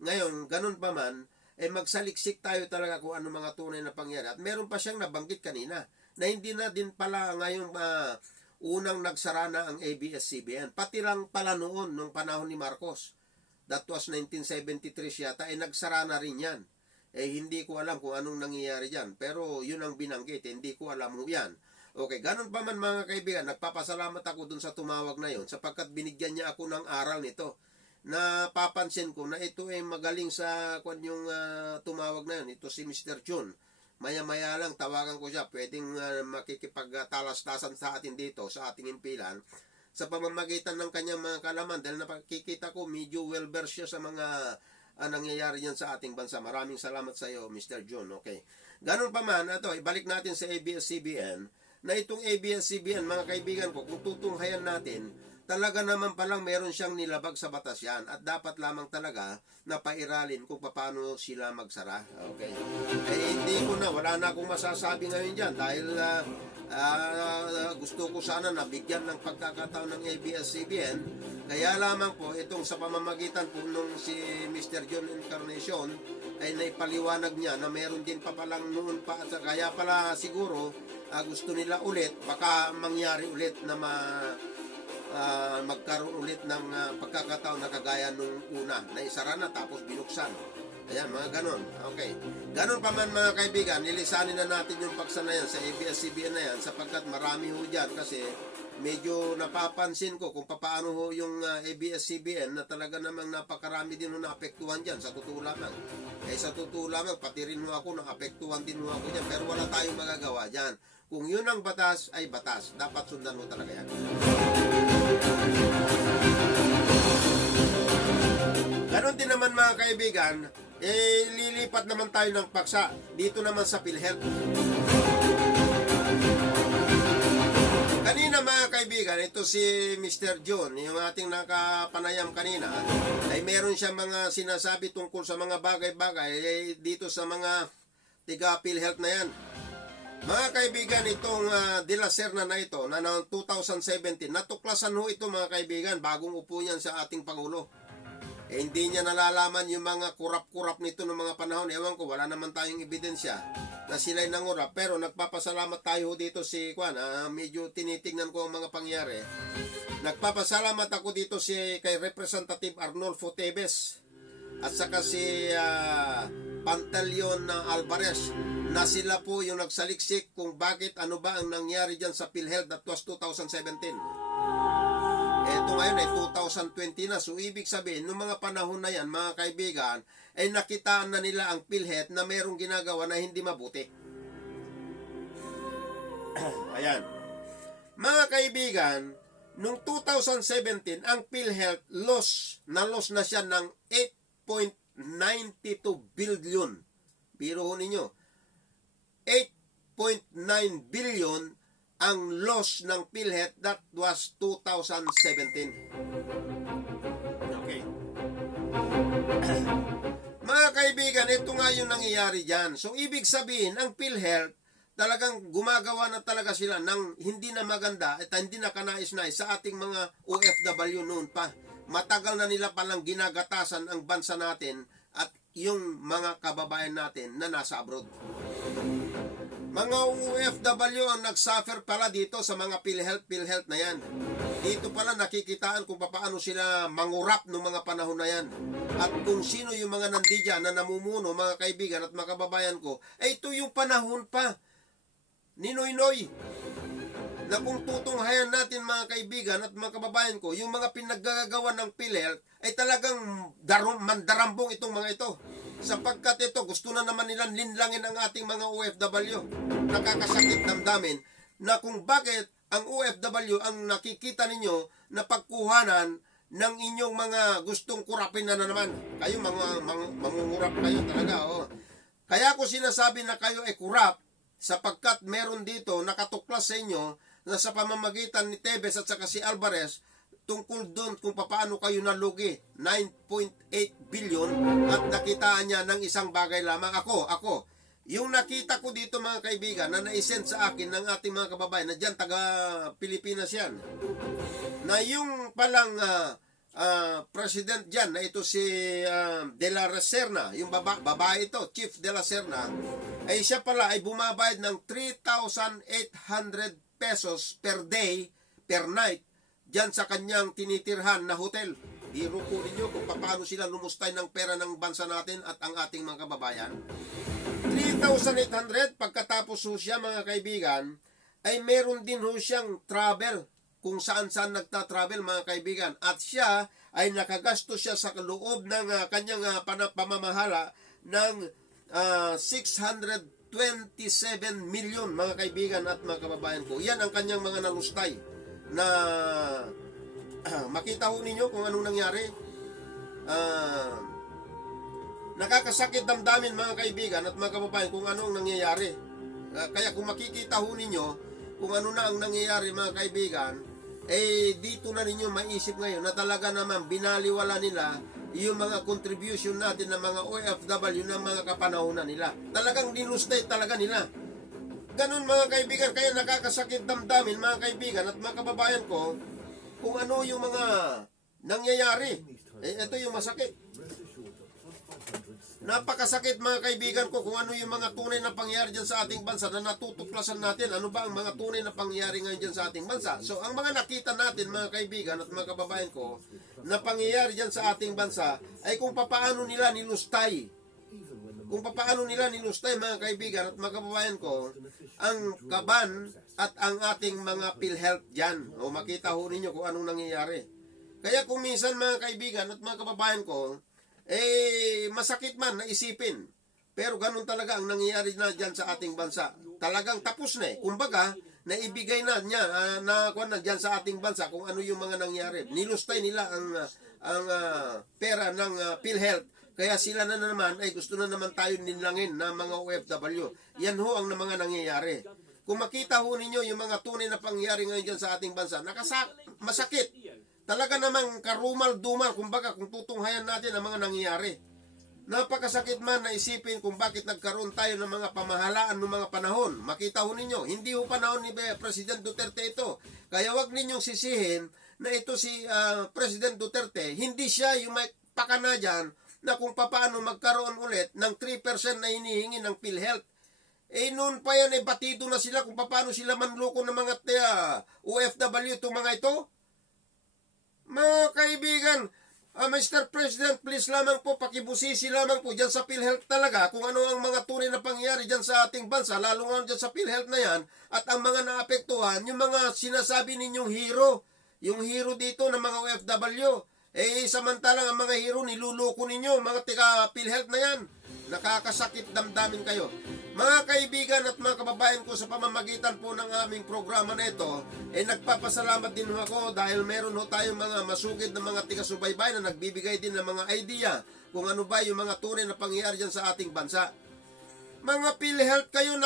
Ngayon, ganun pa man, magsaliksik tayo talaga kung ano mga tunay na pangyayari. At meron pa siyang nabanggit kanina na hindi na din pala ngayong unang nagsara na ang ABS-CBN. Pati lang pala noon, nung panahon ni Marcos, that was 1973 yata, nagsara na rin yan. Hindi ko alam kung anong nangyayari dyan. Pero yun ang binanggit, hindi ko alam mo yan. Okay, ganun pa man mga kaibigan, nagpapasalamat ako dun sa tumawag na yun sapagkat binigyan niya ako ng aral nito. Napapansin ko na ito ay magaling sa yung tumawag na yun. Ito si Mr. June. Maya-maya lang tawagan ko siya. Pwedeng makikipagtalastasan sa atin dito, sa ating impilan, sa pamamagitan ng kanyang mga kalaman. Dahil napakikita ko, medyo well-versed siya sa mga nangyayari yan sa ating bansa. Maraming salamat sa iyo, Mr. June. Okay. Ganun pa man, ibalik natin sa ABS-CBN, na itong ABS-CBN, mga kaibigan ko, kung tutunghayan natin, talaga naman palang meron siyang nilabag sa batas yan at dapat lamang talaga na pairalin kung paano sila magsara. Okay. Hindi ko na, wala na akong masasabi ngayon dyan dahil gusto ko sana nabigyan ng pagkakataon ng ABS-CBN. Kaya lamang po, itong sa pamamagitan po nung si Mr. John Encarnacion ay naipaliwanag niya na meron din pa palang noon pa. Kaya pala siguro gusto nila ulit, baka mangyari ulit na magkaroon ulit ng pagkakataon na kagaya nung una na isara na tapos binuksan. Ayan, mga ganon. Okay. Ganon pa man mga kaibigan, nilisanin na natin yung paksa na yan sa ABS-CBN na yan sapagkat marami ho dyan kasi medyo napapansin ko kung paano ho yung ABS-CBN na talaga namang napakarami din ho naapektuhan dyan sa totoo lamang. Sa totoo lamang, pati rin ho ako naapektuhan din ho ako dyan pero wala tayong magagawa dyan. Kung yun ang batas, ay batas. Dapat sundan mo talaga yan. Ganon din naman mga kaibigan, lilipat naman tayo ng paksa dito naman sa PhilHealth. Kanina mga kaibigan, ito si Mr. John, yung ating nakapanayam kanina, ay meron siya mga sinasabi tungkol sa mga bagay-bagay dito sa mga tiga PhilHealth na yan. Mga kaibigan, itong De La Serna na ito, na noong 2017, natuklasan ho ito mga kaibigan, bagong upo niyan sa ating Pangulo. Hindi niya nalalaman yung mga kurap-kurap nito ng mga panahon. Ewan ko, wala naman tayong ebidensya na sila'y nangurap. Pero nagpapasalamat tayo dito si Juan. Medyo tinitingnan ko ang mga pangyari. Nagpapasalamat ako dito kay Representative Arnolfo Teves at saka si Pantaleon Alvarez na sila po yung nagsaliksik kung bakit ano ba ang nangyari dyan sa PhilHealth. That was 2017. Ito ngayon ay 2020 na. So, ibig sabihin, noong mga panahon na yan, mga kaibigan, ay nakitaan na nila ang PhilHealth na mayroong ginagawa na hindi mabuti. Ayan. Mga kaibigan, noong 2017, ang PhilHealth loss na siya ng 8.92 billion. Biro ho ninyo. 8.9 billion ang loss ng PhilHealth. That was 2017. Okay. Mga kaibigan, ito nga yung nangyayari dyan. So, ibig sabihin, ang PhilHealth, talagang gumagawa na talaga sila ng hindi na maganda at hindi na kanais-nais sa ating mga OFW noon pa. Matagal na nila palang ginagatasan ang bansa natin at yung mga kababayan natin na nasa abroad. Mga OFW ang nagsuffer pala dito sa mga PhilHealth na yan. Dito pala nakikitaan kung paano sila mangurap ng mga panahon na yan. At kung sino yung mga nandiyan na namumuno, mga kaibigan at mga kababayan ko, ito yung panahon pa ni Noynoy. Na kung tutunghayan natin mga kaibigan at mga kababayan ko, yung mga pinaggagawa ng PhilHealth ay talagang mandarambong itong mga ito. Sapagkat ito, gusto na naman nilang linlangin ang ating mga OFW. Nakakasakit damdamin na kung bakit ang OFW ang nakikita ninyo na pagkuhanan ng inyong mga gustong kurapin na naman. Kayo, mangungurap kayo talaga. Oh. Kaya ko sinasabi na kayo ay kurap sapagkat meron dito nakatuklas sa inyo na sa pamamagitan ni Teves at saka si Alvarez tungkol doon kung paano kayo nalugi 9.8 billion at nakitaan niya ng isang bagay lamang. Ako, yung nakita ko dito mga kaibigan na naisend sa akin ng ating mga kababayan na dyan taga Pilipinas yan, na yung palang president dyan na ito si De La Serna, yung babae ito, Chief De La Serna, ay siya pala ay bumabayad ng 3,800 pesos per day, per night dyan sa kanyang tinitirhan na hotel. Biro po ninyo kung paano sila lumustay ng pera ng bansa natin at ang ating mga kababayan. 3,800 pagkatapos ho siya mga kaibigan, ay meron din ho siyang travel kung saan-saan nagta-travel mga kaibigan. At siya ay nakagasto siya sa loob ng kanyang pamamahala ng 627 million mga kaibigan at mga kababayan ko. Yan ang kanyang mga nalustay na makita ho ninyo kung anong nangyari. Nakakasakit damdamin mga kaibigan at mga kababayan kung anong nangyayari. Kaya kung makikita ho ninyo kung ano na ang nangyayari mga kaibigan, dito na ninyo maisip ngayon na talaga naman binaliwala nila yung mga contribution natin ng mga OFW ng mga kapanahonan nila. Talagang dinustay talaga nila. Ganun mga kaibigan, kaya nakakasakit damdamin mga kaibigan at mga kababayan ko kung ano yung mga nangyayari. Ito yung masakit. Napakasakit mga kaibigan ko kung ano yung mga tunay na pangyayari dyan sa ating bansa na natutuklasan natin. Ano ba ang mga tunay na pangyayari ngayon dyan sa ating bansa? So ang mga nakita natin mga kaibigan at mga kababayan ko na pangyayari dyan sa ating bansa ay kung papaano nila nilustay. Kung papaano nila nilustay mga kaibigan at mga kababayan ko ang kaban at ang ating mga PhilHealth dyan. O makita ho ninyo kung anong nangyayari. Kaya kung minsan mga kaibigan at mga kababayan ko, masakit man na isipin. Pero ganun talaga ang nangyayari na dyan sa ating bansa. Talagang tapos na eh. Kumbaga, naibigay na niya na dyan sa ating bansa kung ano yung mga nangyari. Nilustay nila ang pera ng PhilHealth. Kaya sila na naman ay gusto na naman tayo ninlangin na mga OFW. Yan ho ang mga nangyayari. Kung makita ho ninyo yung mga tunay na pangyayari ngayon dyan sa ating bansa, masakit. Talaga namang karumal-dumal, kumbaga kung tutunghayan natin ang mga nangyayari. Napakasakit man na isipin kung bakit nagkaroon tayo ng mga pamahalaan ng mga panahon. Makita ho ninyo, hindi ho panahon ni President Duterte ito. Kaya wag ninyong sisihin na ito si President Duterte, hindi siya yung may pakana dyan na kung paano magkaroon ulit ng 3% na hinihingi ng PhilHealth. Noon pa yan, batido na sila kung paano sila manloko ng mga OFW itong mga ito. Mga kaibigan, Mr. President, please lamang po, pakibusisi lamang po dyan sa PhilHealth talaga kung ano ang mga tunay na pangyayari dyan sa ating bansa, lalo nga dyan sa PhilHealth na yan, at ang mga naapektuhan, yung mga sinasabi ninyong hero, yung hero dito ng mga OFW, samantalang ang mga hero niluloko ninyo, mga tika PhilHealth na yan. Nakakasakit damdamin kayo. Mga kaibigan at mga kababayan ko, sa pamamagitan po ng aming programa na ito, nagpapasalamat din ako dahil meron ho tayong mga masugid na mga tiga-subaybay na nagbibigay din ng mga idea kung ano ba yung mga tunay na pangyayari dyan sa ating bansa. Mga PhilHealth kayo,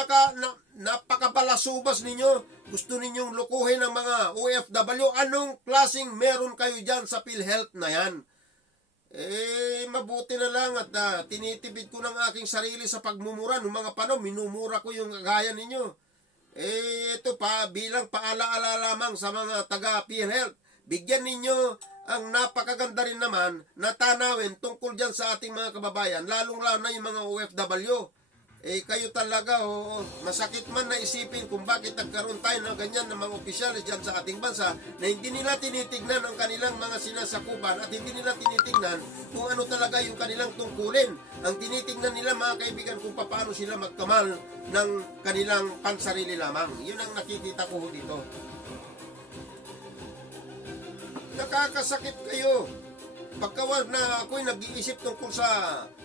napakabalasubas ninyo. Gusto ninyong lukuhin ng mga OFW. Anong klaseng meron kayo dyan sa PhilHealth na yan? Mabuti na lang at tinitipid ko ng aking sarili sa pagmumura. Noong mga panahon, minumura ko yung gaya ninyo. Ito pa, bilang paalaala lamang sa mga taga-PhilHealth, bigyan ninyo ang napakaganda rin naman na tanawin tungkol dyan sa ating mga kababayan, lalong-lalo na yung mga OFW. Kayo talaga, masakit man na isipin kung bakit nagkaroon tayo ng ganyan ng mga opisyalis dyan sa ating bansa na hindi nila tinitignan ang kanilang mga sinasakupan at hindi nila tinitignan kung ano talaga yung kanilang tungkulin. Ang tinitignan nila mga kaibigan kung paano sila magkamal ng kanilang pansarili lamang. Yun ang nakikita ko dito. Nakakasakit kayo. Pagkawal na ako'y nag-iisip tungkol sa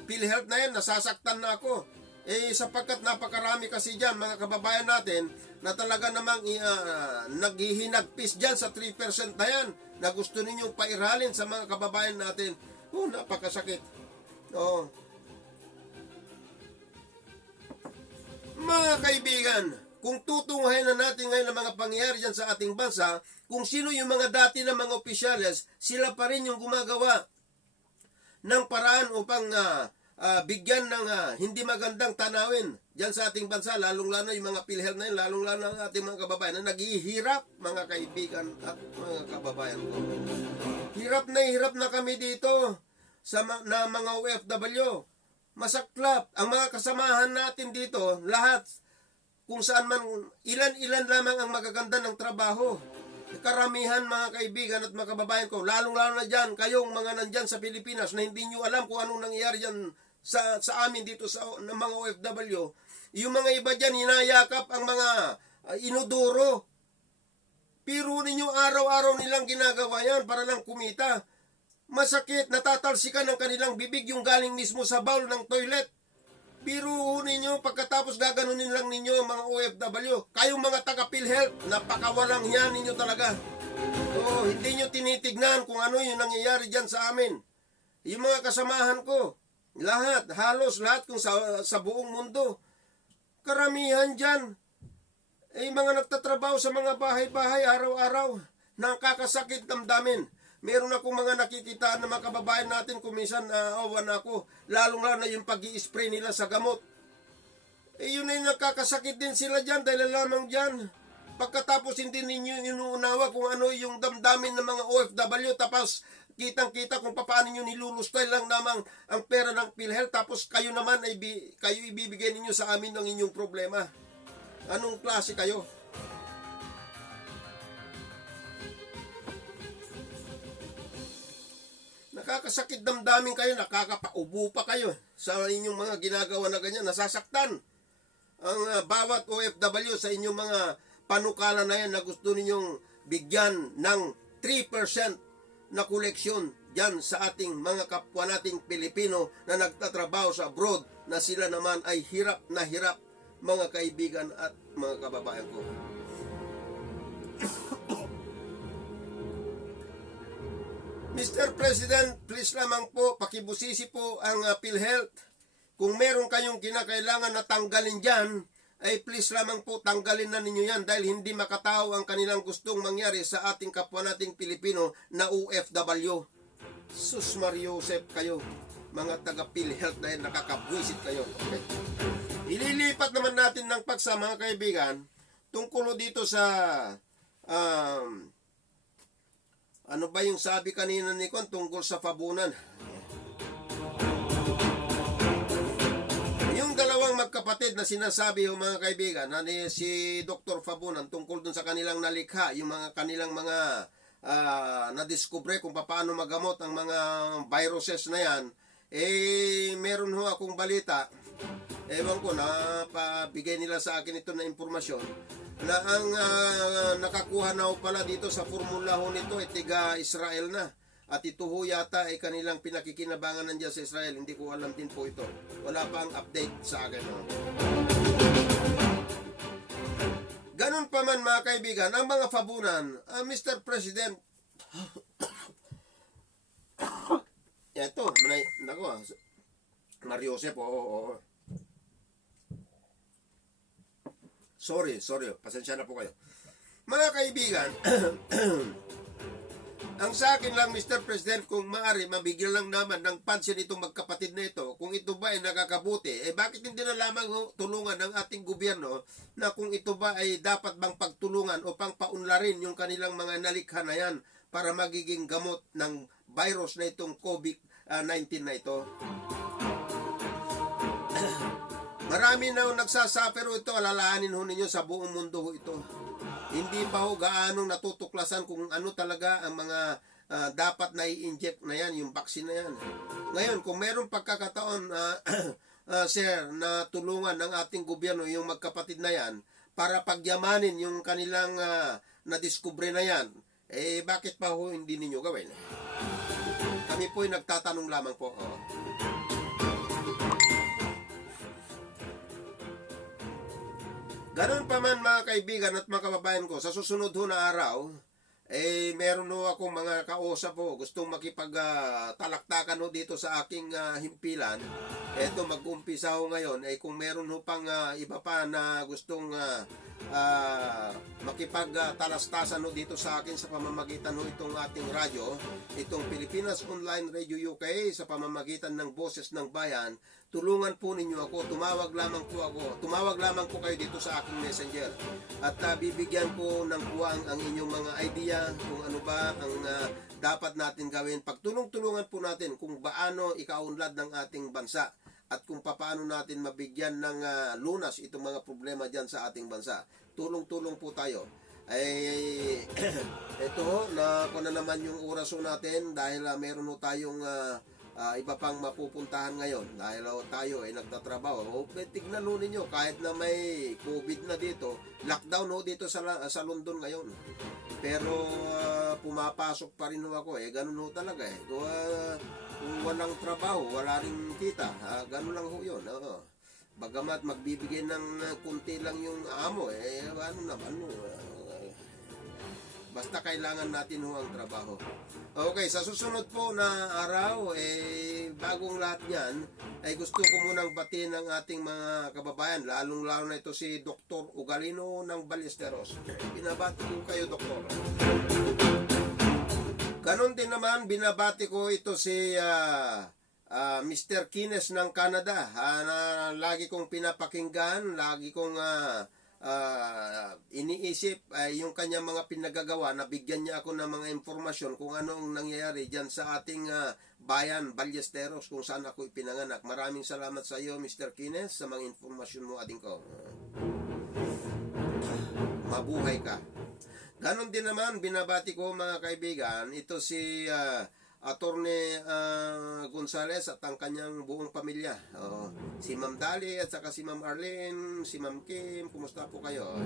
PhilHealth na yan, nasasaktan na ako. Sapagkat napakarami kasi dyan mga kababayan natin na talaga namang naghihinagpis dyan sa 3% na yan na gusto ninyong pairalin sa mga kababayan natin. Napakasakit. Mga kaibigan, kung tutunghayan na natin ngayon ang mga pangyayari dyan sa ating bansa, kung sino yung mga dati na mga opisyales, sila pa rin yung gumagawa ng paraan upang bigyan ng hindi magandang tanawin dyan sa ating bansa, lalong-lalo yung mga PhilHealth na yun, lalong-lalo ang ating mga kababayan na naghihirap, mga kaibigan at mga kababayan ko. Hirap na kami dito sa mga OFW. Masaklap. Ang mga kasamahan natin dito, lahat, kung saan man, ilan-ilan lamang ang magaganda ng trabaho. Karamihan mga kaibigan at mga kababayan ko, lalong-lalo na dyan, kayong mga nandyan sa Pilipinas na hindi nyo alam kung anong nangyayari dyan sa amin dito sa mga OFW, yung mga iba dyan hinayakap ang mga inodoro. Pero ninyo araw-araw nilang ginagawa yan para lang kumita. Masakit, natatalsikan ng kanilang bibig yung galing mismo sa bowl ng toilet. Pero ninyo, pagkatapos gaganunin lang ninyo ang mga OFW. Kayong mga taga-PhilHealth, napakawalang yan ninyo talaga. Hindi nyo tinitignan kung ano yung nangyayari dyan sa amin. Yung mga kasamahan ko, halos lahat kung sa buong mundo, karamihan dyan, mga nagtatrabaho sa mga bahay-bahay araw-araw, nakakasakit damdamin. Meron akong mga nakikita na mga kababayan natin kung minsan awan ako, lalong-lalo na yung pag-i-spray nila sa gamot. Yun ay nakakasakit din sila dyan dahil lamang dyan. Pagkatapos hindi ninyo inuunawa kung ano yung damdamin ng mga OFW, tapos kitang-kita kung paano nyo nilulustay lang namang ang pera ng PhilHealth, tapos kayo naman ay kayo ibibigay ninyo sa amin ng inyong problema. Anong klase kayo? Nakakasakit damdamin kayo, nakakapaubo pa kayo sa inyong mga ginagawa na ganyan, nasasaktan ang bawat OFW sa inyong mga panukala na yan na gusto ninyong bigyan ng 3% na koleksyon dyan sa ating mga kapwa nating Pilipino na nagtatrabaho sa abroad, na sila naman ay hirap na hirap, mga kaibigan at mga kababayan ko. Mr. President, please lamang po, pakibusisi po ang PhilHealth. Kung meron kayong kinakailangan na tanggalin dyan, ay please lamang po tanggalin na ninyo yan, dahil hindi makatao ang kanilang gustong mangyari sa ating kapwa nating Pilipino na OFW. Sus Mariosep kayo, mga taga PhilHealth, dahil nakakabwisit kayo. Okay. Ililipat naman natin ng paksa, mga kaibigan, tungkol dito sa ano ba yung sabi kanina ni Kwan tungkol sa fabunan? Yung dalawang magkapatid na sinasabi yung mga kaibigan, na si Dr. Fabunan, tungkol dun sa kanilang nalikha, yung mga kanilang mga nadiskubre kung paano magamot ang mga viruses na yan, meron ho akong balita, ewan ko, napabigay nila sa akin ito na impormasyon, na ang nakakuha na ho pala dito sa formula ho nito ay tiga Israel na. At ito ho yata ay kanilang pinakikinabangan nandiyan sa Israel. Hindi ko alam din po ito. Wala pa ang update sa akin. Ganun pa man, mga kaibigan, ang mga fabunan, Mr. President, ito, nako, Mariosep, oo. Sorry, pasensya na po kayo. Mga kaibigan, ang sa akin lang, Mr. President, kung maaari, mabigyan lang naman ng pansin itong magkapatid na ito, kung ito ba ay nakakabuti, bakit hindi na lamang tulungan ng ating gobyerno na kung ito ba ay dapat bang pagtulungan o pangpaunlarin yung kanilang mga nalikha na yan para magiging gamot ng virus na itong COVID-19 na ito. Marami na nagsasuffer ito, alalahanin ho ninyo sa buong mundo ho ito. Hindi pa ho gaanong natutuklasan kung ano talaga ang mga dapat na i-inject na yan, yung vaccine na yan. Ngayon, kung mayroong pagkakataon, sir, na tulungan ng ating gobyerno yung magkapatid na yan para pagyamanin yung kanilang nadiskubre na yan, bakit pa ho hindi ninyo gawin? Kami po ay nagtatanong lamang po. Ganun pa man, mga kaibigan at mga kababayan ko, sa susunod ho na araw, meron ho akong mga kausap ho, gustong makipagtalaktakan ho dito sa aking himpilan. Eto, mag-umpisa ho ngayon, kung meron ho pang iba pa na gustong makipagtalastasan ho dito sa akin sa pamamagitan ho itong ating radyo, itong Pilipinas Online Radio UK, sa pamamagitan ng Boses ng Bayan, tulungan po ninyo ako, tumawag lamang po kayo dito sa aking messenger, at bibigyan ko ng puwang ang inyong mga idea kung ano ba ang dapat natin gawin. Pagtulong-tulungan po natin kung paano ikaunlad ng ating bansa at kung paano natin mabigyan ng lunas itong mga problema dyan sa ating bansa. Tulong-tulong po tayo. Ito na kung na naman yung oras natin, dahil meron tayong iba pang mapupuntahan ngayon, dahil tayo ay nagtatrabaho. Tignan ho ninyo, kahit na may COVID na dito, lockdown ho dito sa London ngayon, pero pumapasok pa rin ho ako. Ganun ho talaga kung walang trabaho, wala rin kita, ganun lang ho yun. Bagamat magbibigay ng kunti lang yung amo, ano naman basta kailangan natin ho ang trabaho. Okay, sa susunod po na araw, bagong lahat yan, ay gusto ko munang batiin ng ating mga kababayan, lalong-lalo na ito si Dr. Ugalino ng Ballesteros. Binabati ko kayo, Doktor. Ganon din naman, binabati ko ito si Mr. Kines ng Canada, na lagi kong pinapakinggan, lagi kong iniisip yung kanyang mga pinagagawa, nabigyan niya ako ng mga informasyon kung ano ang nangyayari dyan sa ating bayan, Ballesteros, kung saan ako ipinanganak. Maraming salamat sa iyo, Mr. Kines, sa mga informasyon mo, ating ko. Mabuhay ka. Ganon din naman, binabati ko mga kaibigan, ito si Attorney Gonzales at ang kanyang buong pamilya. Si Ma'am Dali at saka si Ma'am Arlene, si Ma'am Kim, kumusta po kayo?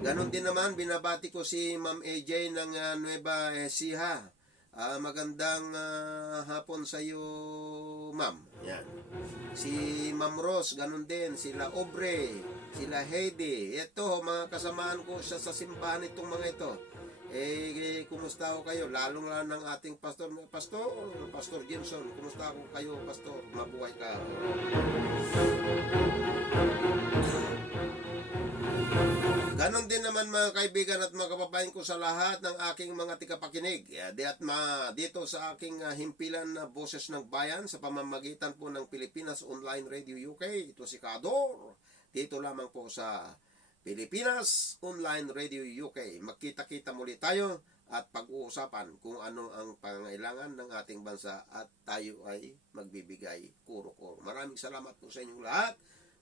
Ganon din naman, binabati ko si Ma'am AJ ng Nueva Ecija. Magandang hapon sa iyo, Ma'am. Yan. Si Ma'am Rose, ganon din. Sila Obre, sila Heidi. Ito, mga kasamaan ko sa simbahan itong mga ito. Kumusta ko kayo? Lalong ng ating pastor, Pastor Jimson. Kumusta ko kayo, Pastor? Mabuhay ka. Ganon din naman mga kaibigan at mga kababayan ko sa lahat ng aking mga tikapakinig. Dito sa aking himpilan na boses ng bayan sa pamamagitan po ng Pilipinas Online Radio UK. Ito si Kador. Dito lamang po sa Pilipinas Online Radio UK. Magkita-kita muli tayo at pag-uusapan kung ano ang pangailangan ng ating bansa at tayo ay magbibigay kuro-kuro. Maraming salamat po sa inyong lahat.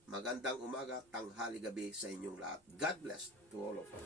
Magandang umaga, tanghali, gabi sa inyong lahat. God bless to all of us.